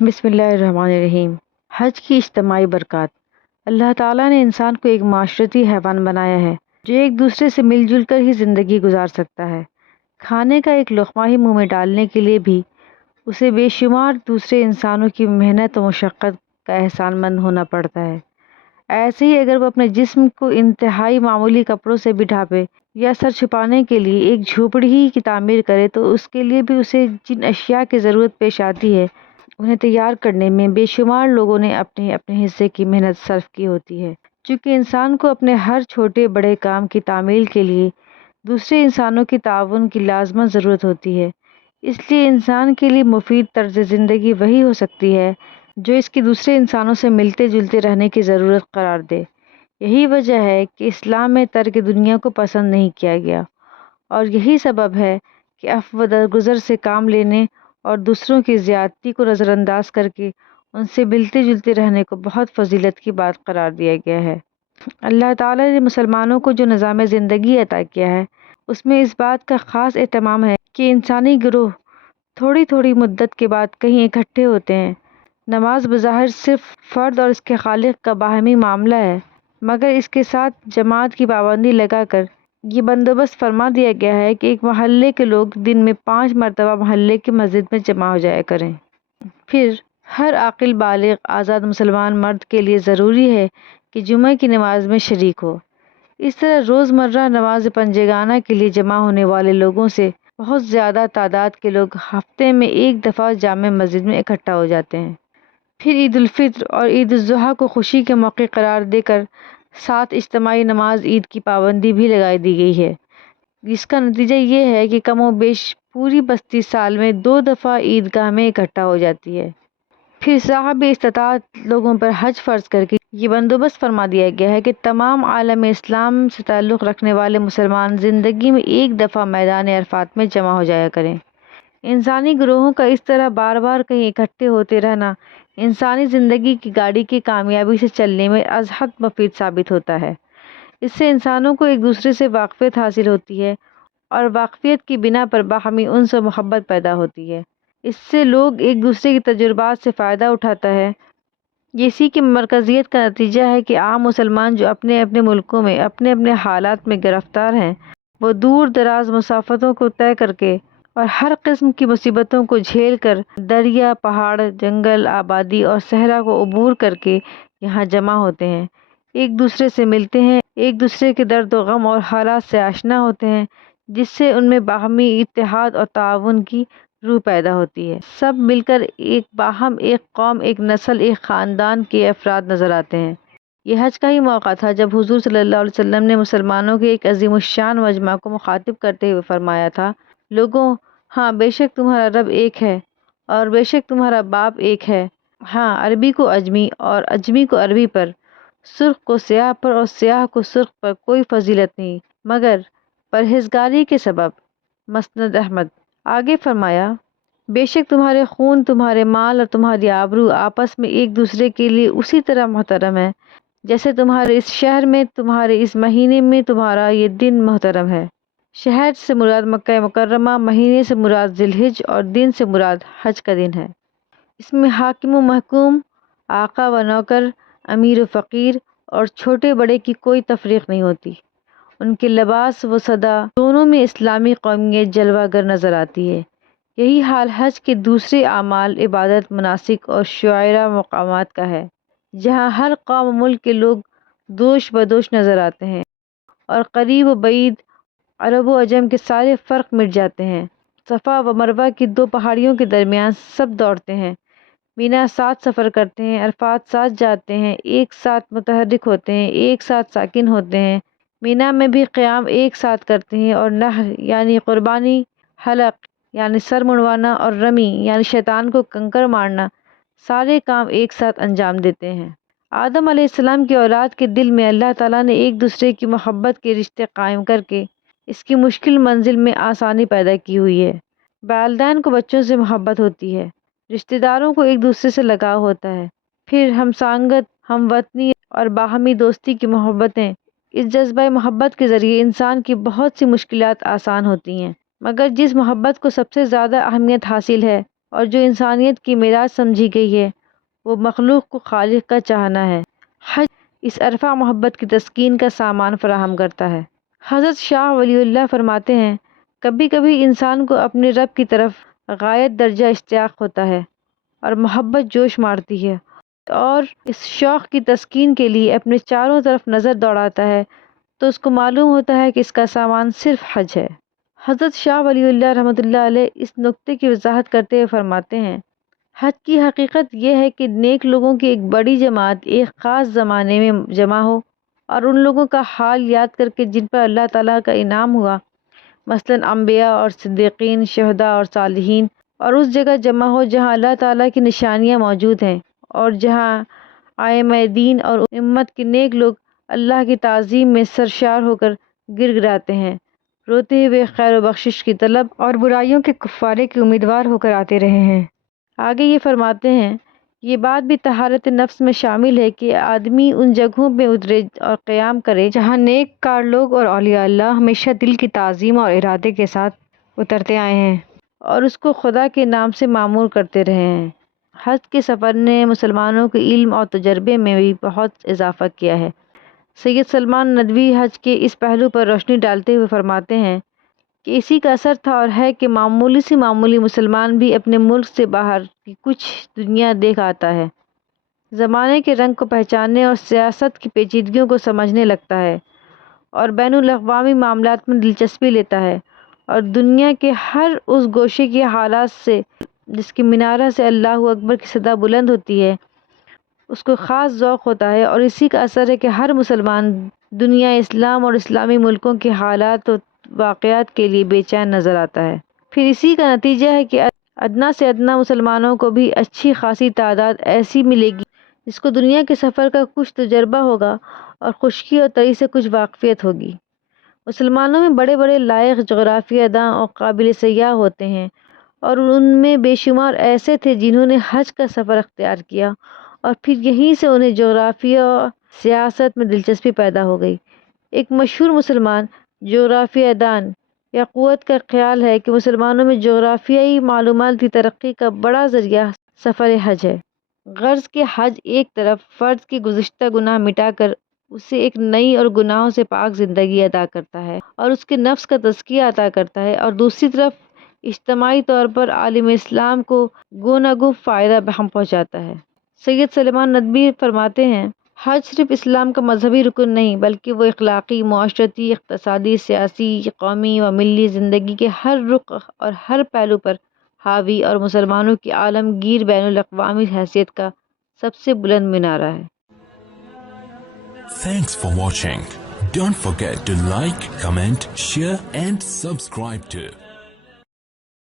بسم اللہ الرحمن الرحیم۔ حج کی اجتماعی برکات۔ اللہ تعالیٰ نے انسان کو ایک معاشرتی حیوان بنایا ہے جو ایک دوسرے سے مل جل کر ہی زندگی گزار سکتا ہے۔ کھانے کا ایک لقمہ ہی منہ میں ڈالنے کے لیے بھی اسے بے شمار دوسرے انسانوں کی محنت و مشقت کا احسان مند ہونا پڑتا ہے۔ ایسے ہی اگر وہ اپنے جسم کو انتہائی معمولی کپڑوں سے بھی ڈھانپے یا سر چھپانے کے لیے ایک جھوپڑی ہی کی تعمیر کرے تو اس کے لیے بھی اسے جن اشیاء کی ضرورت پیش آتی ہے انہیں تیار کرنے میں بے شمار لوگوں نے اپنے اپنے حصے کی محنت صرف کی ہوتی ہے۔ چونکہ انسان کو اپنے ہر چھوٹے بڑے کام کی تعمیل کے لیے دوسرے انسانوں کی تعاون کی لازماً ضرورت ہوتی ہے، اس لیے انسان کے لیے مفید طرز زندگی وہی ہو سکتی ہے جو اس کی دوسرے انسانوں سے ملتے جلتے رہنے کی ضرورت قرار دے۔ یہی وجہ ہے کہ اسلام میں ترک دنیا کو پسند نہیں کیا گیا، اور یہی سبب ہے کہ عفو درگزر سے کام لینے اور دوسروں کی زیادتی کو نظر انداز کر کے ان سے ملتے جلتے رہنے کو بہت فضیلت کی بات قرار دیا گیا ہے۔ اللہ تعالیٰ نے مسلمانوں کو جو نظام زندگی عطا کیا ہے اس میں اس بات کا خاص اہتمام ہے کہ انسانی گروہ تھوڑی تھوڑی مدت کے بعد کہیں اکٹھے ہوتے ہیں۔ نماز بظاہر صرف فرد اور اس کے خالق کا باہمی معاملہ ہے، مگر اس کے ساتھ جماعت کی پابندی لگا کر یہ بندوبست فرما دیا گیا ہے کہ ایک محلے کے لوگ دن میں 5 مرتبہ محلے کی مسجد میں جمع ہو جایا کریں۔ پھر ہر عاقل بالغ آزاد مسلمان مرد کے لیے ضروری ہے کہ جمعہ کی نماز میں شریک ہو۔ اس طرح روزمرہ نماز پنجگانہ کے لیے جمع ہونے والے لوگوں سے بہت زیادہ تعداد کے لوگ ہفتے میں ایک دفعہ جامع مسجد میں اکٹھا ہو جاتے ہیں۔ پھر عید الفطر اور عید الاضحیٰ کو خوشی کے موقع قرار دے کر ساتھ اجتماعی نماز عید کی پابندی بھی لگا دی گئی ہے، جس کا نتیجہ یہ ہے کہ کم و بیش پوری بستی سال میں 2 دفعہ عیدگاہ میں اکٹھا ہو جاتی ہے۔ پھر صاحب استطاعت لوگوں پر حج فرض کر کے یہ بندوبست فرما دیا گیا ہے کہ تمام عالم اسلام سے تعلق رکھنے والے مسلمان زندگی میں ایک دفعہ میدان عرفات میں جمع ہو جایا کریں۔ انسانی گروہوں کا اس طرح بار بار کہیں اکٹھے ہوتے رہنا انسانی زندگی کی گاڑی کی کامیابی سے چلنے میں از حد مفید ثابت ہوتا ہے۔ اس سے انسانوں کو ایک دوسرے سے واقفیت حاصل ہوتی ہے اور واقفیت کی بنا پر باہمی انس و محبت پیدا ہوتی ہے۔ اس سے لوگ ایک دوسرے کی تجربات سے فائدہ اٹھاتا ہے۔ یہ اسی کی مرکزیت کا نتیجہ ہے کہ عام مسلمان جو اپنے اپنے ملکوں میں اپنے اپنے حالات میں گرفتار ہیں، وہ دور دراز مسافتوں کو طے کر کے اور ہر قسم کی مصیبتوں کو جھیل کر دریا، پہاڑ، جنگل، آبادی اور صحرا کو عبور کر کے یہاں جمع ہوتے ہیں، ایک دوسرے سے ملتے ہیں، ایک دوسرے کے درد و غم اور حالات سے آشنا ہوتے ہیں، جس سے ان میں باہمی اتحاد اور تعاون کی روح پیدا ہوتی ہے۔ سب مل کر ایک باہم، ایک قوم، ایک نسل، ایک خاندان کے افراد نظر آتے ہیں۔ یہ حج کا ہی موقع تھا جب حضور صلی اللہ علیہ وسلم نے مسلمانوں کے ایک عظیم الشان مجمع کو مخاطب کرتے ہوئے فرمایا تھا، لوگوں، ہاں بے شک تمہارا رب ایک ہے اور بے شک تمہارا باپ ایک ہے۔ ہاں، عربی کو اجمی اور اجمی کو عربی پر، سرخ کو سیاہ پر اور سیاہ کو سرخ پر کوئی فضیلت نہیں مگر پرہیزگاری کے سبب۔ مسند احمد۔ آگے فرمایا، بے شک تمہارے خون، تمہارے مال اور تمہاری آبرو آپس میں ایک دوسرے کے لیے اسی طرح محترم ہے جیسے تمہارے اس شہر میں، تمہارے اس مہینے میں تمہارا یہ دن محترم ہے۔ شہر سے مراد مکہ مکرمہ، مہینے سے مراد ذی الحج اور دن سے مراد حج کا دن ہے۔ اس میں حاکم و محکوم، آقا و نوکر، امیر و فقیر اور چھوٹے بڑے کی کوئی تفریق نہیں ہوتی۔ ان کے لباس و صدا دونوں میں اسلامی قومیت جلوہ گر نظر آتی ہے۔ یہی حال حج کے دوسرے اعمال، عبادت، مناسک اور شعائر مقامات کا ہے، جہاں ہر قوم و ملک کے لوگ دوش بدوش نظر آتے ہیں اور قریب و بعید، عرب و عجم کے سارے فرق مٹ جاتے ہیں۔ صفا و مروہ کی 2 پہاڑیوں کے درمیان سب دوڑتے ہیں، مینا ساتھ سفر کرتے ہیں، عرفات ساتھ جاتے ہیں، ایک ساتھ متحرک ہوتے ہیں، ایک ساتھ ساکن ہوتے ہیں، مینا میں بھی قیام ایک ساتھ کرتے ہیں، اور نحر یعنی قربانی، حلق یعنی سر منڈوانا اور رمی یعنی شیطان کو کنکر مارنا، سارے کام ایک ساتھ انجام دیتے ہیں۔ آدم علیہ السلام کی اولاد کے دل میں اللہ تعالیٰ نے ایک دوسرے کی محبت کے رشتے قائم کر کے اس کی مشکل منزل میں آسانی پیدا کی ہوئی ہے۔ والدین کو بچوں سے محبت ہوتی ہے، رشتہ داروں کو ایک دوسرے سے لگاؤ ہوتا ہے، پھر ہم سانگت، ہم وطنی اور باہمی دوستی کی محبتیں، اس جذبہ محبت کے ذریعے انسان کی بہت سی مشکلات آسان ہوتی ہیں۔ مگر جس محبت کو سب سے زیادہ اہمیت حاصل ہے اور جو انسانیت کی میراث سمجھی گئی ہے وہ مخلوق کو خالق کا چاہنا ہے۔ حج اس عرفہ محبت کی تسکین کا سامان فراہم کرتا ہے۔ حضرت شاہ ولی اللہ فرماتے ہیں، کبھی کبھی انسان کو اپنے رب کی طرف غایت درجہ اشتیاق ہوتا ہے اور محبت جوش مارتی ہے، اور اس شوق کی تسکین کے لیے اپنے چاروں طرف نظر دوڑاتا ہے تو اس کو معلوم ہوتا ہے کہ اس کا سامان صرف حج ہے۔ حضرت شاہ ولی اللہ رحمۃ اللہ علیہ اس نقطے کی وضاحت کرتے ہوئے فرماتے ہیں، حج کی حقیقت یہ ہے کہ نیک لوگوں کی ایک بڑی جماعت ایک خاص زمانے میں جمع ہو اور ان لوگوں کا حال یاد کر کے جن پر اللہ تعالیٰ کا انعام ہوا، مثلاً انبیاء اور صدیقین، شہداء اور صالحین، اور اس جگہ جمع ہو جہاں اللہ تعالیٰ کی نشانیاں موجود ہیں اور جہاں ائمہ دین اور امت کے نیک لوگ اللہ کی تعظیم میں سرشار ہو کر گر گراتے ہیں، روتے ہوئے خیر و بخشش کی طلب اور برائیوں کے کفارے کے امیدوار ہو کر آتے رہے ہیں۔ آگے یہ فرماتے ہیں، یہ بات بھی طہارت نفس میں شامل ہے کہ آدمی ان جگہوں پہ اترے اور قیام کرے جہاں نیک کار لوگ اور اولیاء اللہ ہمیشہ دل کی تعظیم اور ارادے کے ساتھ اترتے آئے ہیں اور اس کو خدا کے نام سے معمور کرتے رہے ہیں۔ حج کے سفر نے مسلمانوں کے علم اور تجربے میں بھی بہت اضافہ کیا ہے۔ سید سلمان ندوی حج کے اس پہلو پر روشنی ڈالتے ہوئے فرماتے ہیں کہ اسی کا اثر تھا اور ہے کہ معمولی سے معمولی مسلمان بھی اپنے ملک سے باہر کی کچھ دنیا دیکھ آتا ہے، زمانے کے رنگ کو پہچاننے اور سیاست کی پیچیدگیوں کو سمجھنے لگتا ہے اور بین الاقوامی معاملات میں دلچسپی لیتا ہے، اور دنیا کے ہر اس گوشے کے حالات سے جس کی مینارہ سے اللہ اکبر کی صدا بلند ہوتی ہے اس کو خاص ذوق ہوتا ہے، اور اسی کا اثر ہے کہ ہر مسلمان دنیا اسلام اور اسلامی ملکوں کے حالات و واقعات کے لیے بے چین نظر آتا ہے۔ پھر اسی کا نتیجہ ہے کہ ادنا سے ادنا مسلمانوں کو بھی اچھی خاصی تعداد ایسی ملے گی جس کو دنیا کے سفر کا کچھ تجربہ ہوگا اور خشکی اور تری سے کچھ واقفیت ہوگی۔ مسلمانوں میں بڑے بڑے لائق جغرافیہ داں اور قابل سیاح ہوتے ہیں، اور ان میں بے شمار ایسے تھے جنہوں نے حج کا سفر اختیار کیا اور پھر یہیں سے انہیں جغرافیہ اور سیاست میں دلچسپی پیدا ہو گئی۔ ایک مشہور مسلمان جغرافیہ دان یا قوت کا خیال ہے کہ مسلمانوں میں جغرافیائی معلومات کی ترقی کا بڑا ذریعہ سفر حج ہے۔ غرض کہ حج ایک طرف فرد کے گزشتہ گناہ مٹا کر اسے ایک نئی اور گناہوں سے پاک زندگی عطا کرتا ہے اور اس کے نفس کا تزکیہ عطا کرتا ہے، اور دوسری طرف اجتماعی طور پر عالم اسلام کو گو نہ گو فائدہ بہم پہنچاتا ہے۔ سید سلمان ندوی فرماتے ہیں، حج صرف اسلام کا مذہبی رکن نہیں بلکہ وہ اخلاقی، معاشرتی، اقتصادی، سیاسی، قومی و ملی زندگی کے ہر رخ اور ہر پہلو پر حاوی اور مسلمانوں کی عالمگیر بین الاقوامی حیثیت کا سب سے بلند مینارہ ہے۔ Thanks for watching. Don't forget to like, comment, share and subscribe to